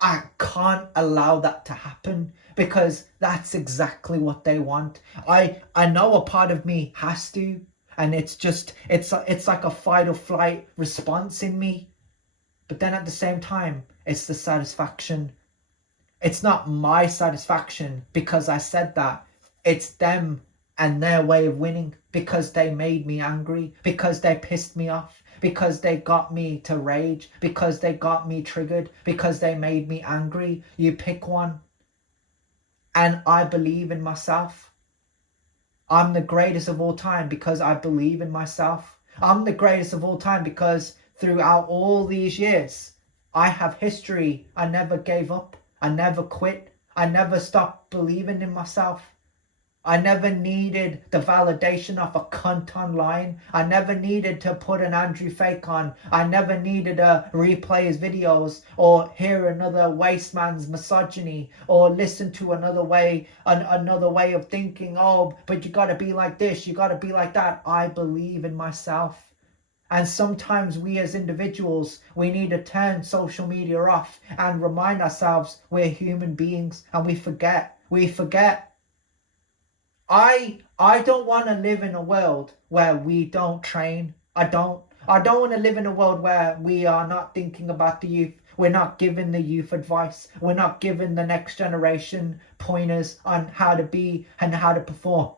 I can't allow that to happen because that's exactly what they want. I know a part of me has to, and it's like a fight or flight response in me. But then at the same time, it's the satisfaction. It's not my satisfaction because I said that. It's them and their way of winning because they made me angry, because they pissed me off, because they got me to rage, because they got me triggered, because they made me angry. You pick one. And I believe in myself. I'm the greatest of all time because I believe in myself. I'm the greatest of all time because throughout all these years, I have history. I never gave up. I never quit. I never stopped believing in myself. I never needed the validation of a cunt online. I never needed to put an Andrew fake on. I never needed to replay his videos or hear another waste man's misogyny or listen to another way of thinking. Oh, but you gotta be like this, you gotta be like that. I believe in myself. And sometimes we as individuals, we need to turn social media off and remind ourselves we're human beings, and we forget. I don't want to live in a world where we don't train. I don't want to live in a world where we are not thinking about the youth. We're not giving the youth advice. We're not giving the next generation pointers on how to be and how to perform.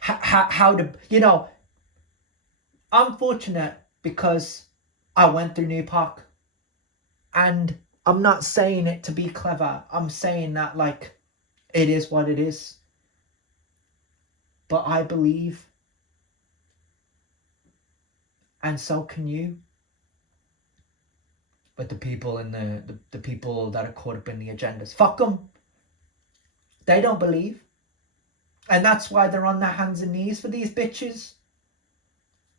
How to, I'm fortunate because I went through New Park, and I'm not saying it to be clever. I'm saying that like it is what it is. But I believe, and so can you. But the people in the people that are caught up in the agendas, fuck them. They don't believe, and that's why they're on their hands and knees for these bitches.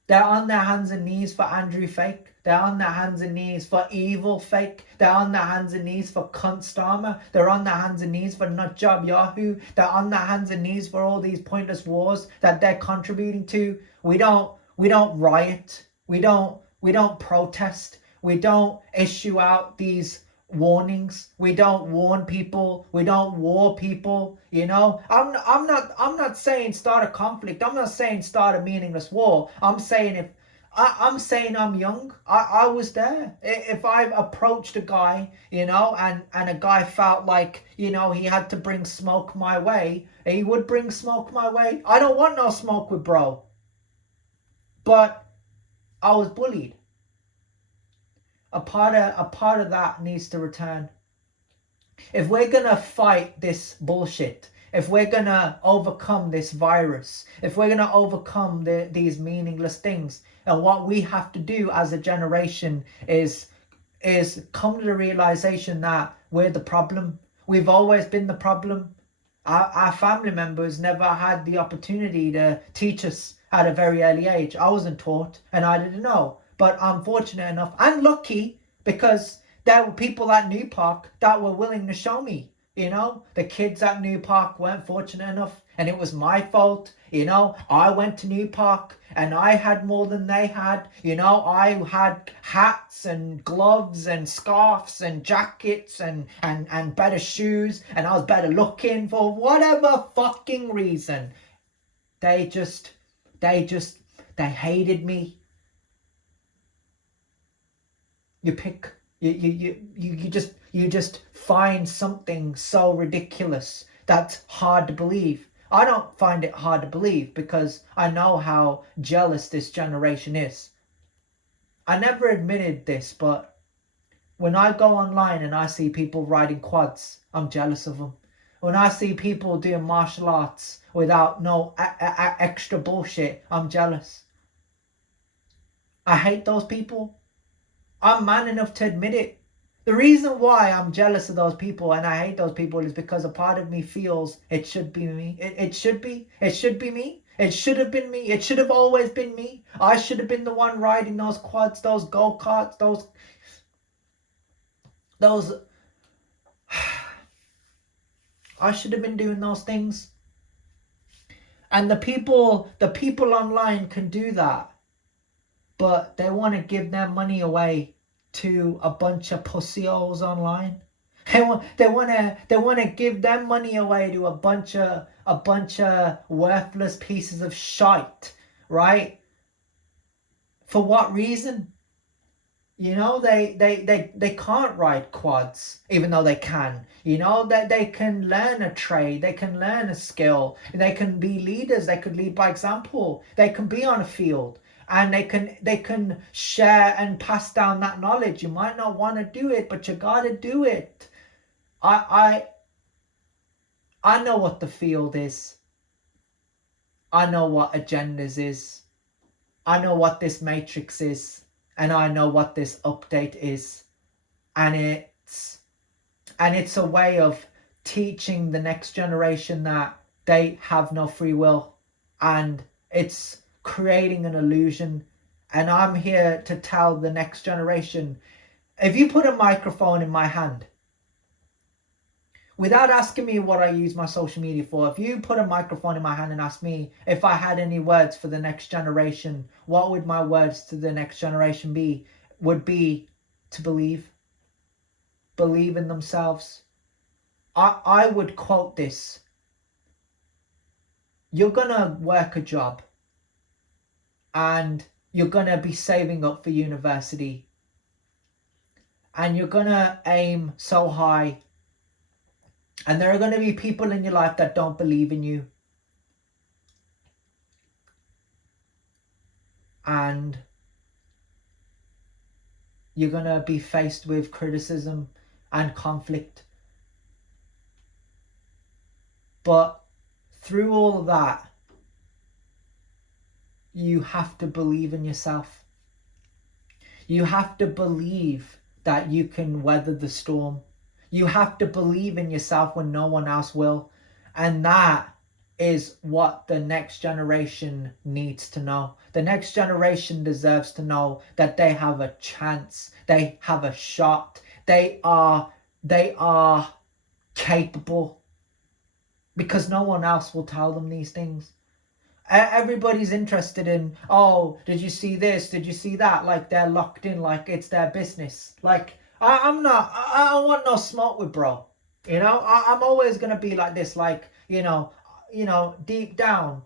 They're on their hands and knees for Andrew Fake. They're on their hands and knees for Evil Fake. They're on their hands and knees for Cunt Starmer. They're on their hands and knees for Nutjob Yahoo. They're on their hands and knees for all these pointless wars that they're contributing to. We don't riot. We don't protest. We don't issue out these warnings. We don't warn people. We don't war people. I'm not saying start a conflict. I'm not saying start a meaningless war. I'm saying I'm saying I'm young. I was there. If I approached a guy, and a guy felt like, he had to bring smoke my way, he would bring smoke my way. I don't want no smoke with bro. But I was bullied. A part of that needs to return. If we're gonna fight this bullshit, if we're gonna overcome this virus, if we're gonna overcome these meaningless things, and what we have to do as a generation is come to the realization that we're the problem. We've always been the problem. Our family members never had the opportunity to teach us at a very early age. I wasn't taught, and I didn't know. But I'm fortunate enough and lucky because there were people at New Park that were willing to show me. The kids at New Park weren't fortunate enough, and it was my fault. I went to New Park and I had more than they had. I had hats and gloves and scarves and jackets and better shoes, and I was better looking for whatever fucking reason. They hated me. You just find something so ridiculous that's hard to believe. I don't find it hard to believe because I know how jealous this generation is. I never admitted this, but when I go online and I see people riding quads, I'm jealous of them. When I see people doing martial arts without no extra bullshit, I'm jealous. I hate those people. I'm man enough to admit it. The reason why I'm jealous of those people and I hate those people is because a part of me feels it should be me. It should be me. It should have been me. It should have always been me. I should have been the one riding those quads, those go-karts, those I should have been doing those things. And the people online can do that. But they want to give their money away to a bunch of pussyos online. They want to give their money away to a bunch of worthless pieces of shite, right? For what reason? They can't ride quads, even though they can. They can learn a trade, they can learn a skill, they can be leaders, they could lead by example, they can be on a field, and they can share and pass down that knowledge. You might not want to do it, but you gotta do it. I know what the field is. I know what agendas is. I know what this matrix is, and I know what this update is. And it's a way of teaching the next generation that they have no free will, and it's creating an illusion. And I'm here to tell the next generation, if you put a microphone in my hand, without asking me what I use my social media for, if you put a microphone in my hand and ask me if I had any words for the next generation, what would my words to the next generation be? Would be to believe in themselves. I would quote this: you're gonna work a job and you're gonna be saving up for university, and you're gonna aim so high, and there are going to be people in your life that don't believe in you. And you're going to be faced with criticism and conflict. But through all of that, you have to believe in yourself. You have to believe that you can weather the storm. You have to believe in yourself when no one else will. And that is what the next generation needs to know. The next generation deserves to know that they have a chance. They have a shot. They are capable. Because no one else will tell them these things. Everybody's interested in, oh, did you see this? Did you see that? Like they're locked in, like it's their business. Like I don't want no smoke with bro. I'm always gonna be like this, like, deep down,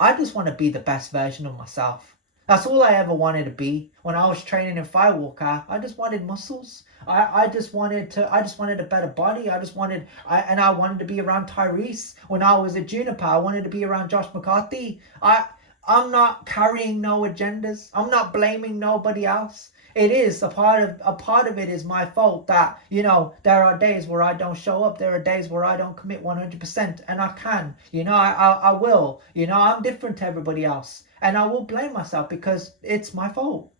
I just want to be the best version of myself. That's all I ever wanted to be. When I was training in Firewalker, I just wanted muscles. I just wanted a better body. I wanted to be around Tyrese. When I was at Juniper, I wanted to be around Josh McCarthy. I'm not carrying no agendas. I'm not blaming nobody else. It is a part of it is my fault that, there are days where I don't show up. There are days where I don't commit 100%, and I can, I will, I'm different to everybody else, and I will blame myself because it's my fault.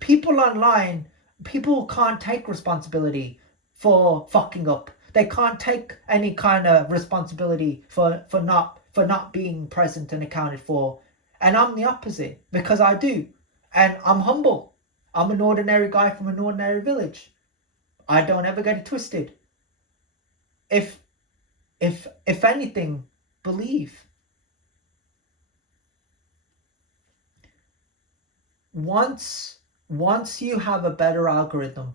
People online, people can't take responsibility for fucking up. They can't take any kind of responsibility for not being present and accounted for. And I'm the opposite, because I do. And I'm humble. I'm an ordinary guy from an ordinary village. I don't ever get it twisted. If anything, believe. Once you have a better algorithm,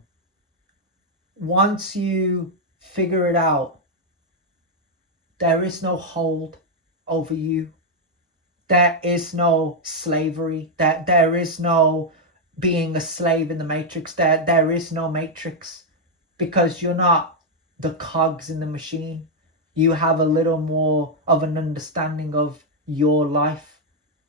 once you figure it out, there is no hold over you. There is no slavery. There is no being a slave in the matrix. There is no matrix, because you're not the cogs in the machine. You have a little more of an understanding of your life,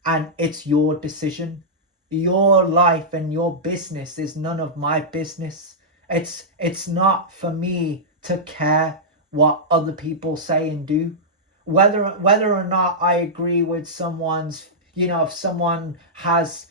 and it's your decision. Your life and your business is none of my business. It's not for me to care what other people say and do. Whether or not I agree with someone's, if someone has,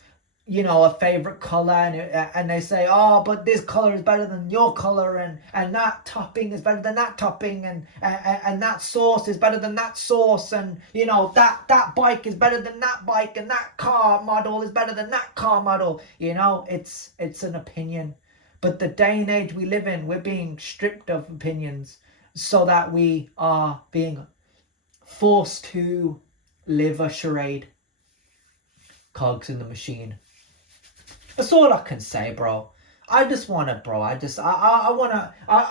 a favorite color, and they say, oh, but this color is better than your color, and that topping is better than that topping, and that sauce is better than that sauce, and that bike is better than that bike, and that car model is better than that car model. It's an opinion. But the day and age we live in, we're being stripped of opinions, so that we are being forced to live a charade. Cogs in the machine. That's all I can say, bro. I just wanna, bro. I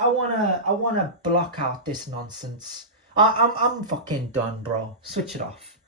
wanna block out this nonsense. I'm fucking done, bro. Switch it off.